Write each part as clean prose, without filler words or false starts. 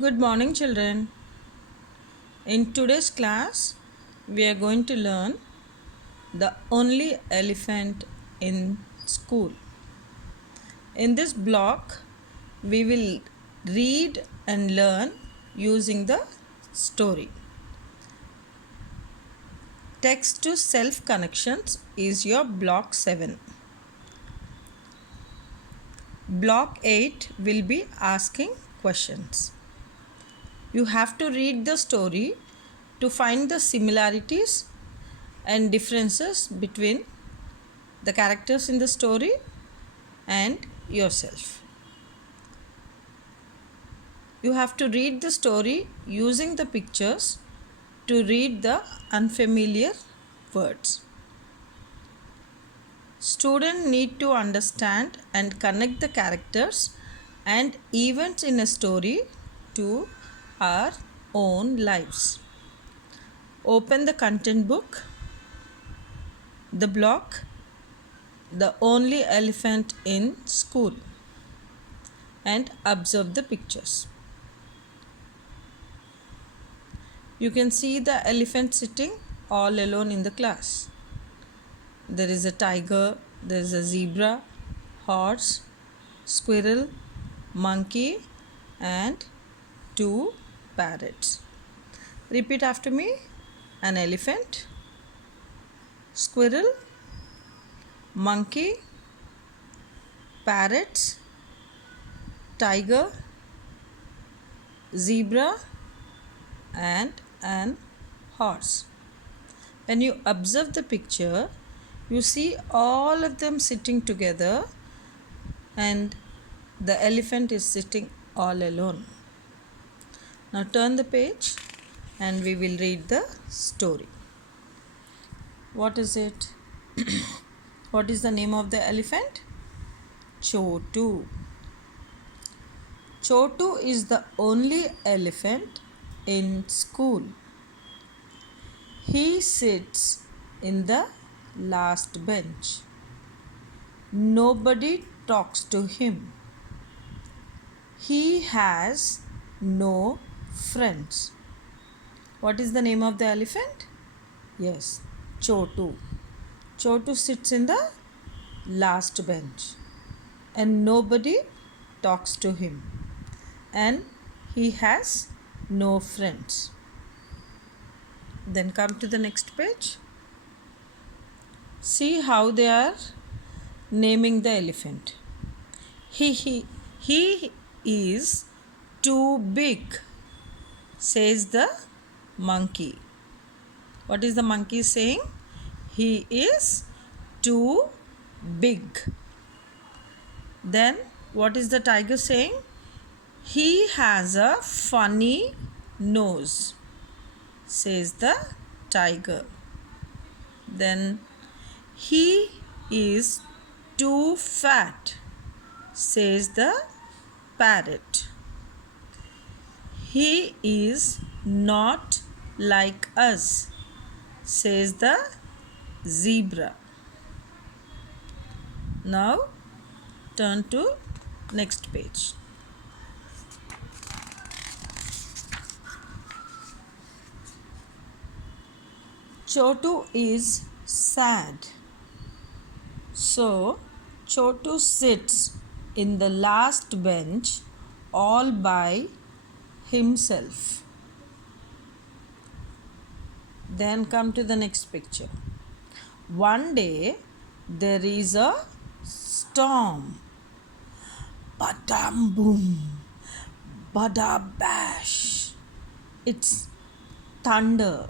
Good morning, children. In today's class, we are going to learn the only elephant in school. In this block, we will read and learn using the story. Text to self connections is your block 7. Block 8 will be asking questions. You have to read the story to find the similarities and differences between the characters in the story and yourself. You have to read the story using the pictures to read the unfamiliar words. Students need to understand and connect the characters and events in a story to our own lives. Open the content book, the block, the only elephant in school, and observe the pictures. You can see the elephant sitting all alone in the class. There is a tiger, there is a zebra, horse, squirrel, monkey, and 2 parrots. Repeat after me. An elephant, squirrel, monkey, parrots, tiger, zebra, and an horse. When you observe the picture, you see all of them sitting together and the elephant is sitting all alone. Now turn the page and we will read the story. What is it? What is the name of the elephant? Chotu. Chotu is the only elephant in school. He sits in the last bench. Nobody talks to him. He has no friends. What is the name of the elephant? Yes, Chotu. Chotu sits in the last bench and nobody talks to him. And he has no friends. Then come to the next page. See how they are naming the elephant. He is too big, says the monkey. What is the monkey saying? He is too big. Then what is the tiger saying? He has a funny nose, says the tiger. Then he is too fat, says the parrot. He is not like us, says the zebra. Now turn to next page. Chotu is sad. So Chotu sits in the last bench all by himself. Then come to the next picture. One day there is a storm. Badam boom, bada bash. It's thunder.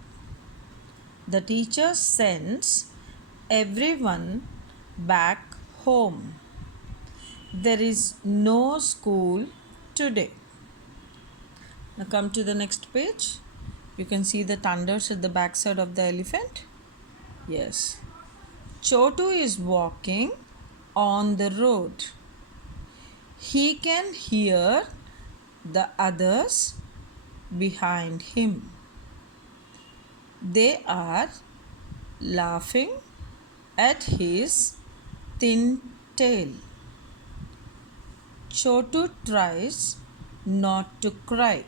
The teacher sends everyone back home. There is no school today. Now come to the next page. You can see the thunders at the backside of the elephant. Yes. Chotu is walking on the road. He can hear the others behind him. They are laughing at his thin tail. Chotu tries not to cry.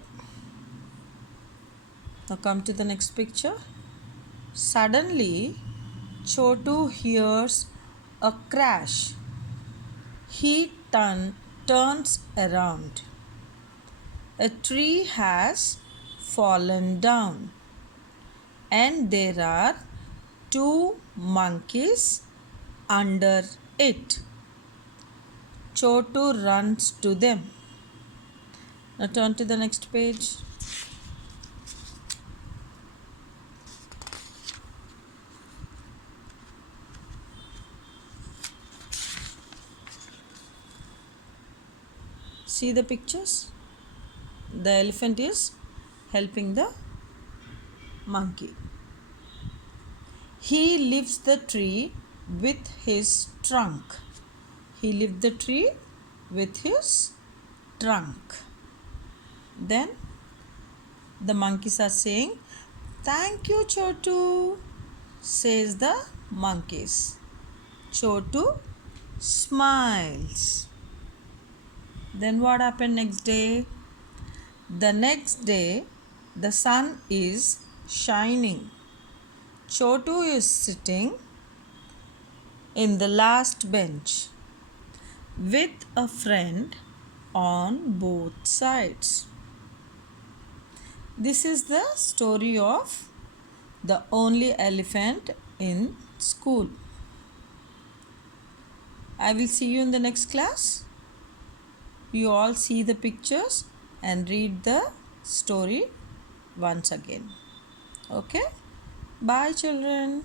Now come to the next picture. Suddenly, Chotu hears a crash. He turns around. A tree has fallen down, and there are two monkeys under it. Chotu runs to them. Now turn to the next page. See the pictures? The elephant is helping the monkey. He lifts the tree with his trunk. He lifts the tree with his trunk. Then the monkeys are saying, "Thank you, Chotu," says the monkeys. Chotu smiles. Then what happened next day? The next day, the sun is shining. Chotu is sitting in the last bench with a friend on both sides. This is the story of the only elephant in school. I will see you in the next class. You all see the pictures and read the story once again. Okay? Bye, children.